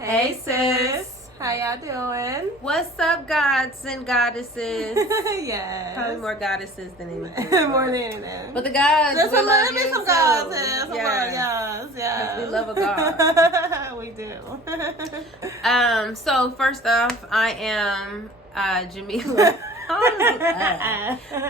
Hey sis. How y'all doing? What's up, gods and goddesses? Yes. Probably more goddesses than anything. More than anything. But the gods, There's we love some you too. gods here. Some Yeah. gods, yes. We love a god. We do. So first off, I am Jamila.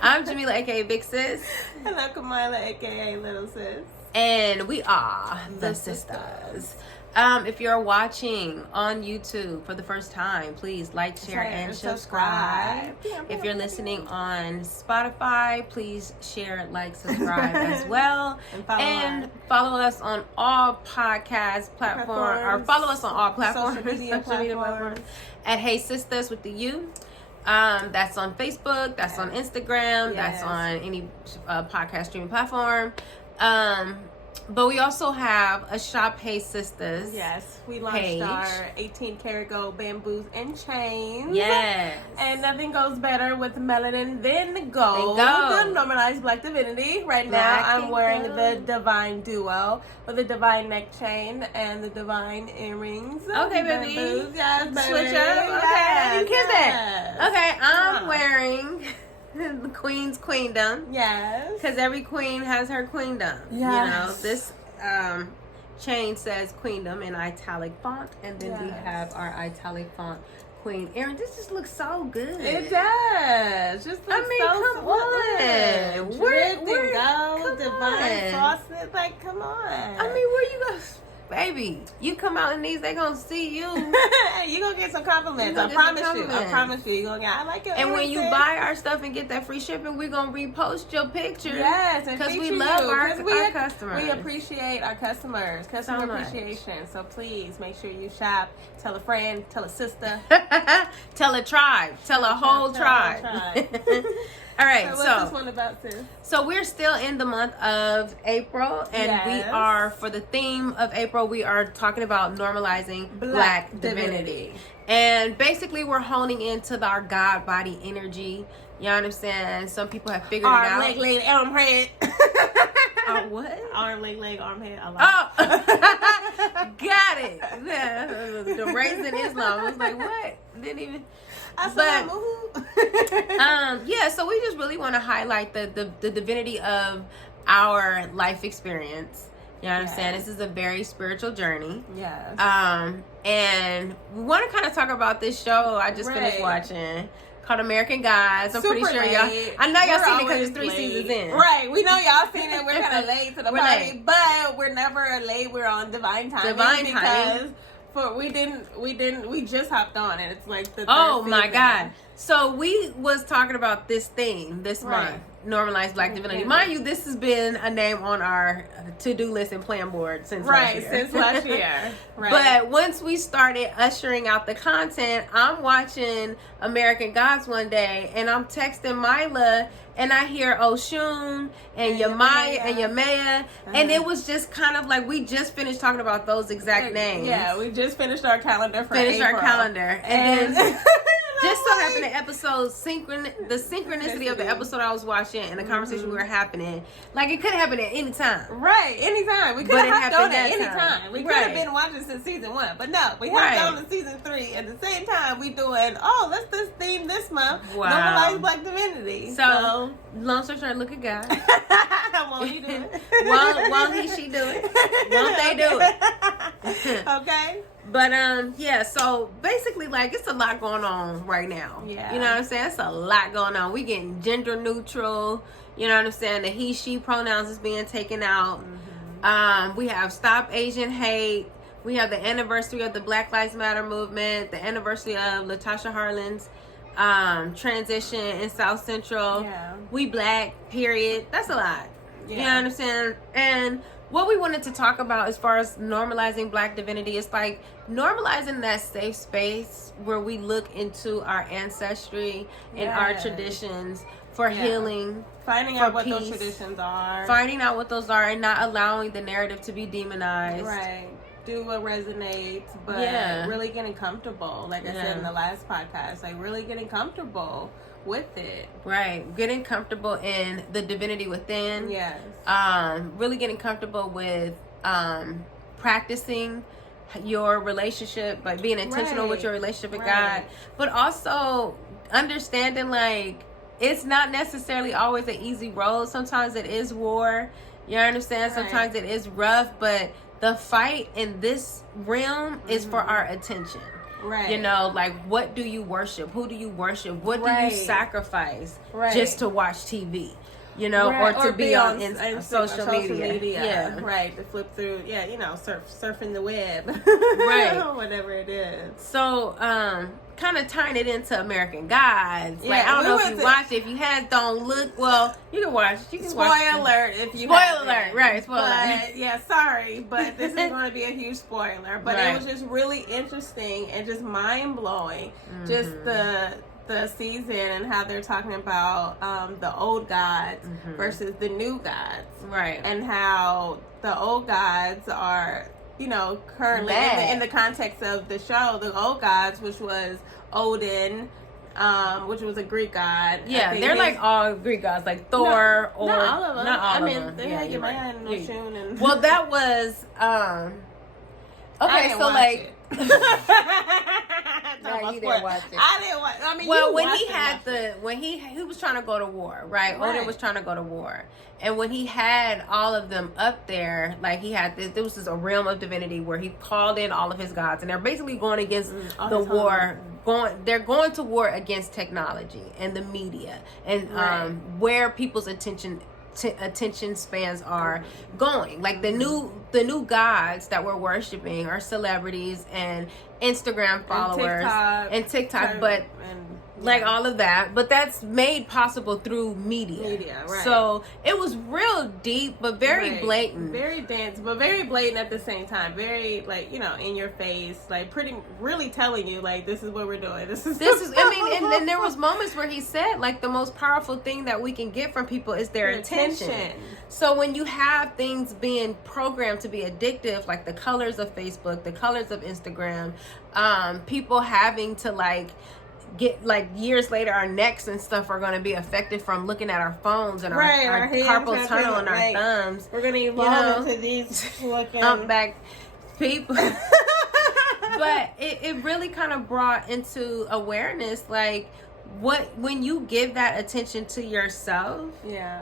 I'm Jamila, aka Big Sis. And I'm Kamila, aka Little Sis. And we are the sisters. If you're watching on YouTube for the first time, please like, share, and subscribe. If you're listening on Spotify, please share, like, subscribe as well. And follow us on all podcast platforms, or follow us on all platforms, social media platforms. At Hey Sisters with the U. That's on Facebook, that's on Instagram, that's on any podcast streaming platform. But we also have a shop, Hey Sisters. Yes, we launched our 18 karat gold bamboos and chains. Yes. And nothing goes better with melanin than gold. The normalized black divinity. Right now, I'm wearing the divine duo with the divine neck chain and the divine earrings. Okay, baby. Bamboos. Yes, baby. Switch up. Okay, I didn't get that. Okay, I'm wearing the Queen's Queendom. Yes. Because every queen has her queendom. Yes. You know, this chain says Queendom in italic font, and then we have our italic font queen earring. This just looks so good. It does. Just looks come on. Dripped We're gold, divine sauces. Like, come on. I mean, where you go? Baby, you come out in these, they gonna see you. You gonna get some compliments. I promise you. You gonna get. I like it. And when you buy our stuff and get that free shipping, we're gonna repost your picture. Yes, because we love our customers. We appreciate our customers. Customer appreciation. So please make sure you shop. Tell a friend. Tell a sister. Tell a tribe. Tell a whole tribe. All right, so what's this one about, sis? So we're still in the month of April, and we are, for the theme of April, we are talking about normalizing Black divinity. And basically, we're honing into our God body energy. You understand? Some people have figured it out. Arm, leg, arm, head. Our what? Arm, leg, arm, head. Oh, got it. Yeah, the race in Islam. I was like, what? Didn't even. Yeah, so we just really want to highlight the divinity of our life experience. You understand? This is a very spiritual journey. Yes. And we want to kind of talk about this show I just finished watching called American Gods. I'm pretty sure y'all. I know y'all seen it because it's 3 seasons in. Right. We know y'all seen it. We're kind of late to the party, but we're never late. We're on divine timing because we just hopped on and it's like the my God. So we was talking about this theme this month, normalized Black divinity. Mind you, this has been a name on our to-do list and plan board since last year. Right. But once we started ushering out the content, I'm watching American Gods one day and I'm texting Mila and I hear Oshun and Yamaya and Yamaya, and it was just kind of like we just finished talking about those exact names. Yeah, we just finished our calendar for April. And then just so happened the episode the synchronicity of the episode I was watching and the conversation we were happening, like it could happen at any time. Right, anytime. We could have hopped on at any time. We could have been watching since season 1, but no, we hopped on to season 3 at the same time. We doing let's this theme this month. Normalize Black divinity. So long story short, look at God. Won't he do it? Won't he, she do it? Won't they do it? Okay. But so basically, like, it's a lot going on right now. Yeah. You know what I'm saying? It's a lot going on. We getting gender neutral. You know what I'm saying? The he, she pronouns is being taken out. Mm-hmm. We have Stop Asian Hate. We have the anniversary of the Black Lives Matter movement, the anniversary of Latasha Harlan's transition in South Central. Yeah. We Black, period. That's a lot. Yeah. You understand? And what we wanted to talk about as far as normalizing Black divinity is like normalizing that safe space where we look into our ancestry and our traditions for healing, finding out what those traditions are, and not allowing the narrative to be demonized. Right. Do what resonates, but really getting comfortable. Like I said in the last podcast, like really getting comfortable with it. Right. Getting comfortable in the divinity within. Yes. Really getting comfortable with practicing your relationship, like being intentional with your relationship with God, but also understanding like it's not necessarily always an easy road. Sometimes it is war. You understand? Sometimes it is rough, but the fight in this realm is for our attention. Right. You know, like, what do you worship? Who do you worship? What do you sacrifice just to watch TV? You know, or to be on social media. Yeah. Right. To flip through, you know, surfing the web. Whatever it is. So, kind of tying it into American Gods. Like, I don't know if you watched it. If you had, don't look. Well, you can watch. Spoiler alert if you Spoiler alert. Right. Spoiler alert. Yeah, sorry. But this is going to be a huge spoiler. But it was just really interesting and just mind-blowing. Just the season and how they're talking about the old gods versus the new gods. Right. And how the old gods are, you know, currently in the context of the show, the old gods, which was Odin, which was a Greek god. Yeah, they're like all Greek gods, like Thor or not all of them. Not all of them. them. They had your man and Oshun and well, that was okay. So like. No, you didn't watch it. I didn't watch. I mean, well, when he was trying to go to war, right? Odin was trying to go to war, and when he had all of them up there, like he had this, there was a realm of divinity where he called in all of his gods, and they're basically going against the war. They're going to war against technology and the media, and where people's attention spans are going. Like the new gods that we're worshiping are celebrities and Instagram followers and TikTok, but like all of that, but that's made possible through media, right? So it was real deep, but very blatant, very dense, but very blatant at the same time. Very, like, you know, in your face, like really telling you, like, this is what we're doing. This is. I mean, and there was moments where he said, like, the most powerful thing that we can get from people is their attention. So when you have things being programmed to be addictive, like the colors of Facebook, the colors of Instagram, people having to like. Get like years later, our necks and stuff are going to be affected from looking at our phones and our carpal tunnel and our thumbs. We're going to evolve into these looking humpback people. But it really kind of brought into awareness, like, when you give that attention to yourself,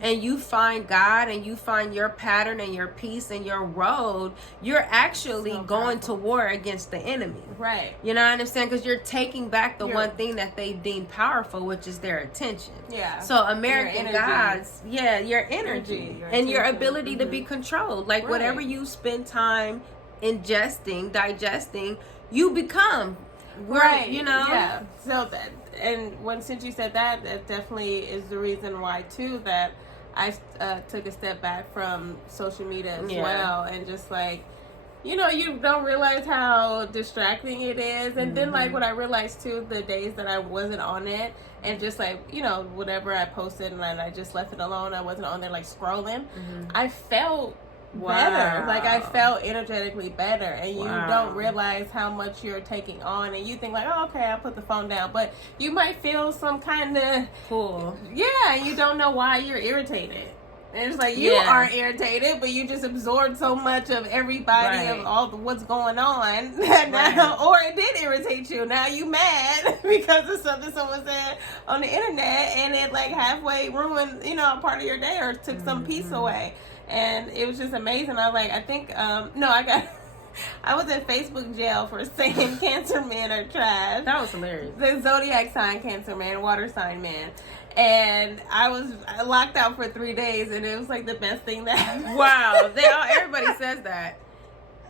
and you find God and you find your pattern and your peace and your road, you're actually going to war against the enemy. Right. You know what I'm saying? Because you're taking back the one thing that they deem powerful, which is their attention. Yeah. So American Gods, your energy and your ability to be controlled. Like whatever you spend time ingesting, digesting, you become. You know? Yeah. So that. And since you said that, that definitely is the reason why too that I took a step back from social media as well, and just like, you know, you don't realize how distracting it is. And then like what I realized too, the days that I wasn't on it, and just like, you know, whatever I posted and I just left it alone, I wasn't on there like scrolling, I felt better. Like I felt energetically better, and you don't realize how much you're taking on, and you think like, oh, okay, I'll put the phone down, but you might feel some kind of you don't know why you're irritated. And it's like you aren't irritated, but you just absorbed so much of everybody of all what's going on now, or it did irritate you. Now you mad because of something someone said on the internet, and it like halfway ruined, you know, a part of your day or took some peace away. And it was just amazing. I was like, I think, I was in Facebook jail for saying Cancer men are trash. That was hilarious. The zodiac sign Cancer man, water sign man. And I was locked out for 3 days, and it was like the best thing that happened. Wow. Everybody says that.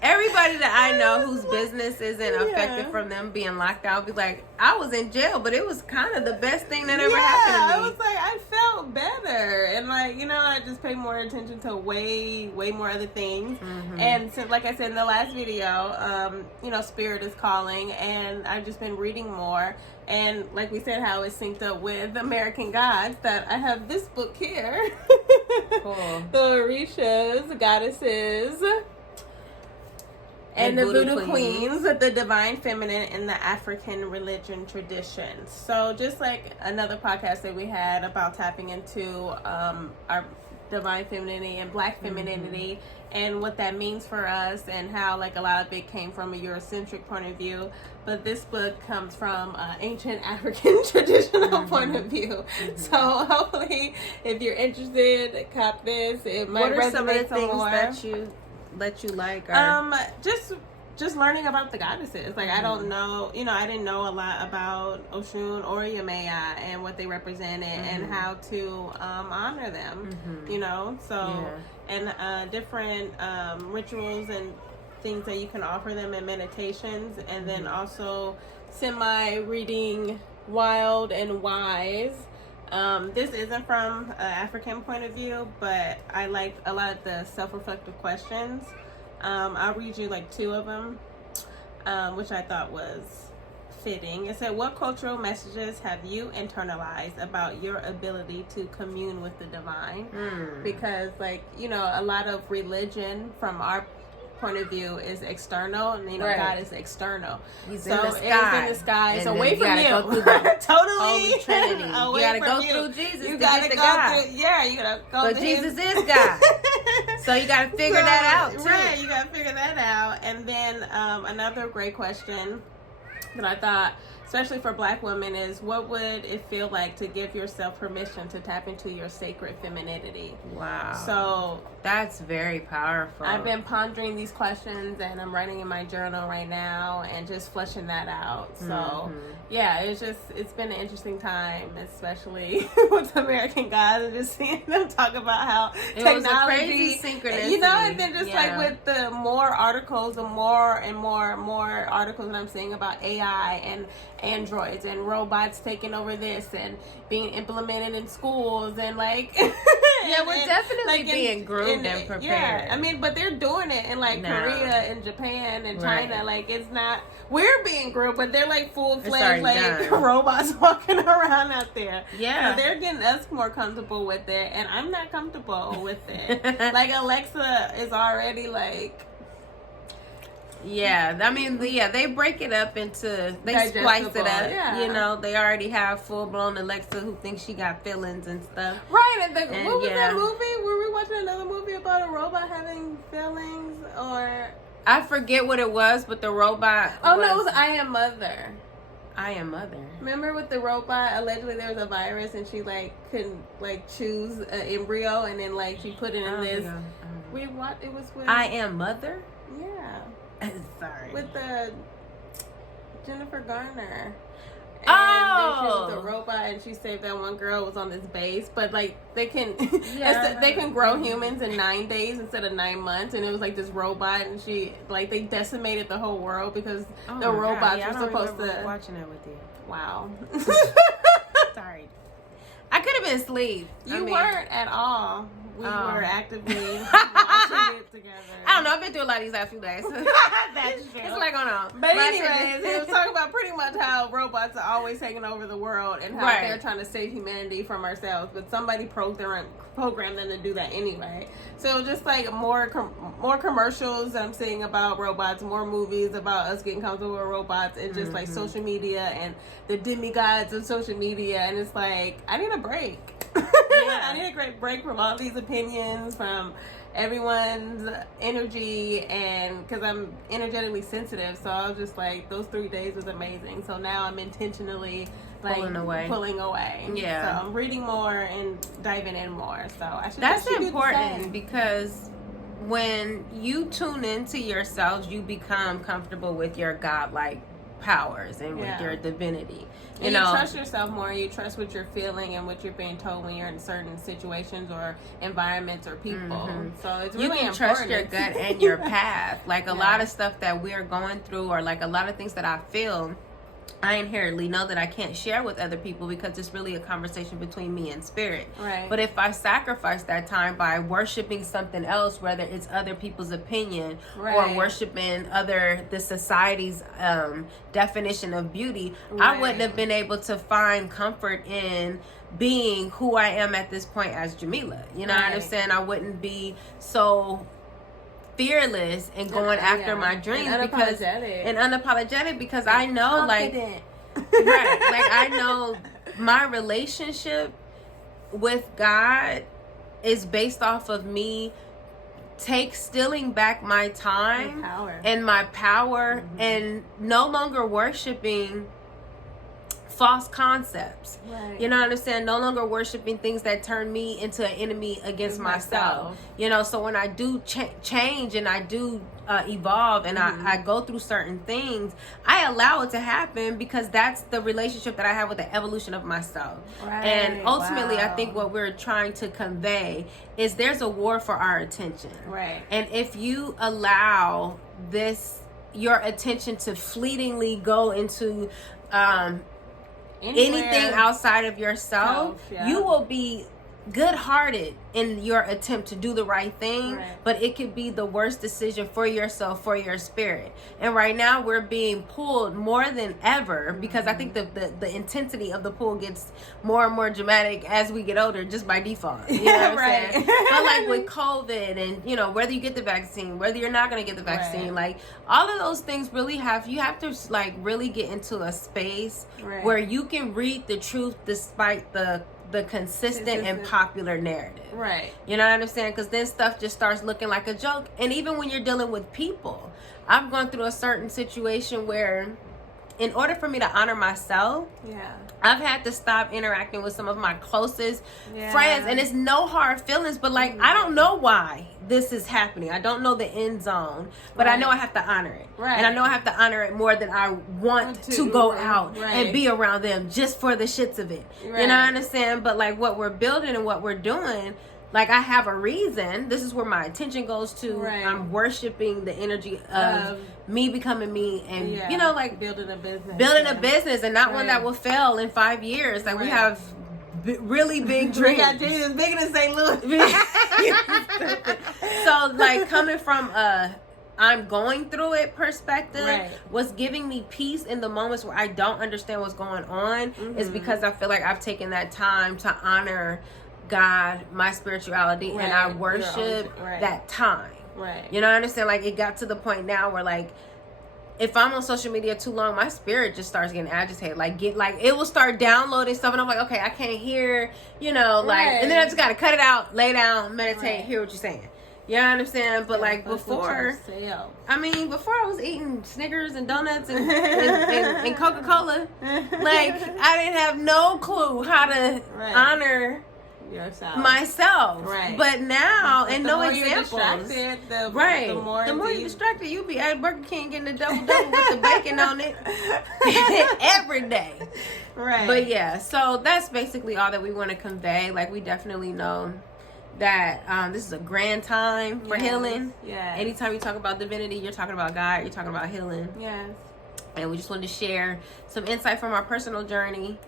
Everybody that I know whose business isn't affected from them being locked out be like, I was in jail, but it was kind of the best thing that ever happened to me. I was like, I felt better. And like, you know, I just paid more attention to way more other things. And so, like I said in the last video, you know, Spirit is calling, and I've just been reading more. And like we said, how it's synced up with American Gods, that I have this book here. Cool. The Orishas, Goddesses, and the Voodoo Queens, the Divine Feminine in the African Religion Tradition. So just like another podcast that we had about tapping into our divine femininity and Black femininity, and what that means for us, and how like a lot of it came from a Eurocentric point of view. But this book comes from ancient African traditional point of view. So hopefully, if you're interested, cop this. It might resonate some of the things more. that you like? Or... Just learning about the goddesses. Like, I don't know, I didn't know a lot about Oshun or Yemaya and what they represented and how to honor them, So, and different rituals and things that you can offer them in meditations. And then also semi-reading Wild and Wise. This isn't from an African point of view, but I liked a lot of the self-reflective questions. I'll read you like 2 of them, which I thought was fitting. It said, what cultural messages have you internalized about your ability to commune with the divine? Because like, a lot of religion from our point of view is external, and God is external. He's in the sky. It's in the sky. It's and away from you. Go through the totally. Holy Trinity. You gotta go through Jesus to get to God. You gotta go But Jesus is God. So you gotta figure that out too. Right, you gotta figure that out. And then another great question that I thought, especially for Black women, is what would it feel like to give yourself permission to tap into your sacred femininity? Wow. So that's very powerful. I've been pondering these questions, and I'm writing in my journal right now and just fleshing that out. So yeah, it's been an interesting time, especially with American Gods, and just seeing them talk about how it technology, was a crazy synchronicity. And then just like with the more articles, the more and more articles that I'm seeing about AI and androids and robots taking over this and being implemented in schools, and like we're definitely being groomed and prepared. Yeah, I mean, but they're doing it in like Korea and Japan and China. Like, it's not, we're being groomed, but they're like full-fledged like robots walking around out there. Yeah, so they're getting us more comfortable with it, and I'm not comfortable with it. Like, Alexa is already like, they break it up into, they splice it up. They already have full-blown Alexa who thinks she got feelings and stuff. Right, and what was that movie? Were we watching another movie about a robot having feelings, or... I forget what it was, but the robot no, it was I Am Mother. I Am Mother. Remember with the robot, allegedly there was a virus, and she like couldn't like choose an embryo, and then like she put it in this... It was with... I Am Mother? Yeah. Sorry. With the Jennifer Garner. And then she was a robot, and she saved that one girl who was on this base. But like they can they can grow humans in 9 days instead of 9 months, and it was like this robot, and she like they decimated the whole world because the robots were supposed to watching it with you. Wow. Sorry. I could have been asleep. You weren't at all. We were actively watching it together. I don't know. I've been through a lot of these last few days. That's true. It's like going on. But anyways, it was talking about pretty much how robots are always taking over the world, and how they're trying to save humanity from ourselves. But somebody programmed them to do that anyway. So just like more commercials that I'm seeing about robots, more movies about us getting comfortable with robots. It's just like social media and the demigods of social media, and it's like, I need a break. I need a great break from all these opinions, from everyone's energy, and because I'm energetically sensitive, so I was just like, those 3 days was amazing. So now I'm intentionally like pulling away. Yeah. So I'm reading more and diving in more. So I should. That's important, because when you tune into yourselves, you become comfortable with your godlike powers and with your divinity. You trust yourself more. You trust what you're feeling and what you're being told when you're in certain situations or environments or people. So it's really important. You can trust your gut and your path. Like a lot of stuff that we're going through, or like a lot of things that I feel, I inherently know that I can't share with other people because it's really a conversation between me and spirit. Right. But if I sacrifice that time by worshiping something else, whether it's other people's opinion or worshiping the society's definition of beauty, I wouldn't have been able to find comfort in being who I am at this point as Jamila. You know what I'm saying? I wouldn't be so fearless and going after my dreams and unapologetic because I know like I know my relationship with God is based off of me stealing back my time and my power and no longer worshiping false concepts. Right. You know what I'm saying? No longer worshiping things that turn me into an enemy against myself. You know, so when I do change and I do evolve and I go through certain things, I allow it to happen because that's the relationship that I have with the evolution of myself. Right. And ultimately, I think what we're trying to convey is there's a war for our attention. Right. And if you allow your attention to fleetingly go into anything outside of yourself, you will be good-hearted in your attempt to do the right thing, but it could be the worst decision for yourself, for your spirit. And right now we're being pulled more than ever because I think the intensity of the pull gets more and more dramatic as we get older, just by default. You know what I'm saying? But like with COVID and, you know, whether you get the vaccine, whether you're not going to get the vaccine, like all of those things you have to like really get into a space where you can read the truth despite the consistent and popular narrative. Right. You know what I'm saying? Because then stuff just starts looking like a joke. And even when you're dealing with people, I've gone through a certain situation where in order for me to honor myself, I've had to stop interacting with some of my closest friends. And it's no hard feelings, but like, I don't know why this is happening. I don't know the end zone, but I know I have to honor it. Right. And I know I have to honor it more than I want to go out and be around them just for the shits of it. Right. You know what I'm saying? But like what we're building and what we're doing, like I have a reason. This is where my attention goes to. I'm worshiping the energy of me becoming me and, you know, like building a business and not one that will fail in 5 years. Like we have really big dreams. We got dreams bigger than St. Louis. So like coming from I'm going through it perspective, what's giving me peace in the moments where I don't understand what's going on is because I feel like I've taken that time to honor God, my spirituality, and I worship that time. Right. You know what I understand? Like it got to the point now where like if I'm on social media too long, my spirit just starts getting agitated. Like it will start downloading stuff and I'm like, okay, I can't hear, you know, like and then I just gotta cut it out, lay down, meditate, hear what you're saying. You know what I'm saying? But like before I was eating Snickers and donuts and Coca-Cola. Like I didn't have no clue how to honor myself. But now, and no examples. The more you're distracted, you be at Burger King getting the double with the bacon on it every day. But yeah, so that's basically all that we want to convey. Like we definitely know that this is a grand time for healing. Anytime you talk about divinity, you're talking about God, you're talking about healing. And we just wanted to share some insight from our personal journey.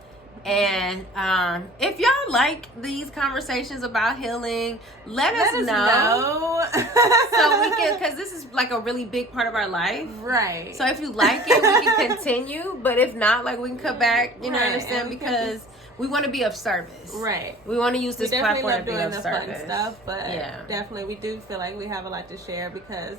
And if y'all like these conversations about healing, let us know. So we can, because this is like a really big part of our life. So if you like it, we can continue. But if not, like we can cut back, you know what I understand? Because we want to be of service. We want to use this platform to be of service. Fun stuff, but definitely we do feel like we have a lot to share because,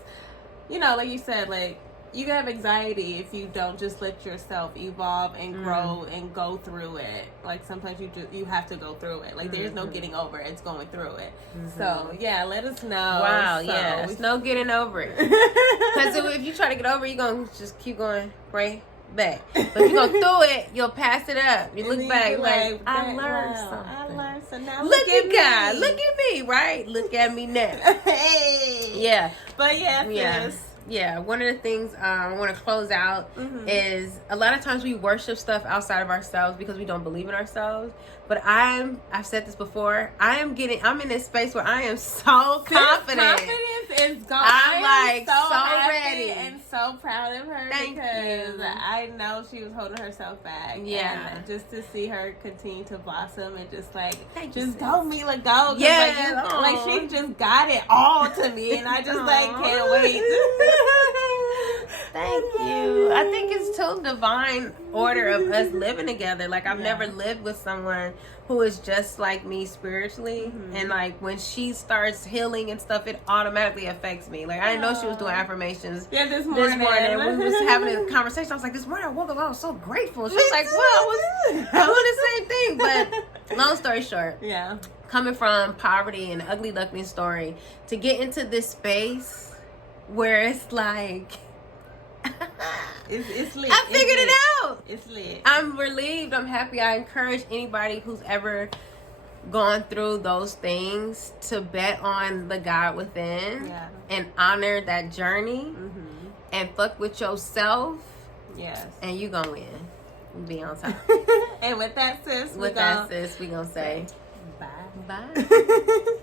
you know, like you said, like you have anxiety if you don't just let yourself evolve and grow and go through it. Like sometimes you have to go through it. Like there's no getting over it. It's going through it. So yeah, let us know. Wow, there's no getting over it. Because if you try to get over it, you're going to just keep going right back. But if you go through it, you'll pass it up. You look back like I learned something. I learned something. Now look at God. Look at me, right? Look at me now. Hey. Yeah. But yeah. Yeah, one of the things I want to close out is a lot of times we worship stuff outside of ourselves because we don't believe in ourselves. But I've said this before, I'm in this space where I am so confident. Confidence is gone. I'm like so ready and so proud of her because I know she was holding herself back. Yeah. And just to see her continue to blossom and just like, just go Mila, go. Yeah. Like she just got it all to me and I just like can't wait. Thank you. I think it's too divine order of us living together. Like I've never lived with someone who is just like me spiritually, and like when she starts healing and stuff, it automatically affects me. Like I didn't know she was doing affirmations. Yeah, this morning we was having a conversation. I was like, this morning I woke up, I was so grateful. She was like, well, I was doing the same thing. But long story short, coming from poverty and ugly duckling story to get into this space where it's like it's lit. I figured it out. It's lit. I'm relieved. I'm happy. I encourage anybody who's ever gone through those things to bet on the God within and honor that journey and fuck with yourself. Yes. And you gonna win. Be on top. And with that, sis, we gonna say bye. Bye.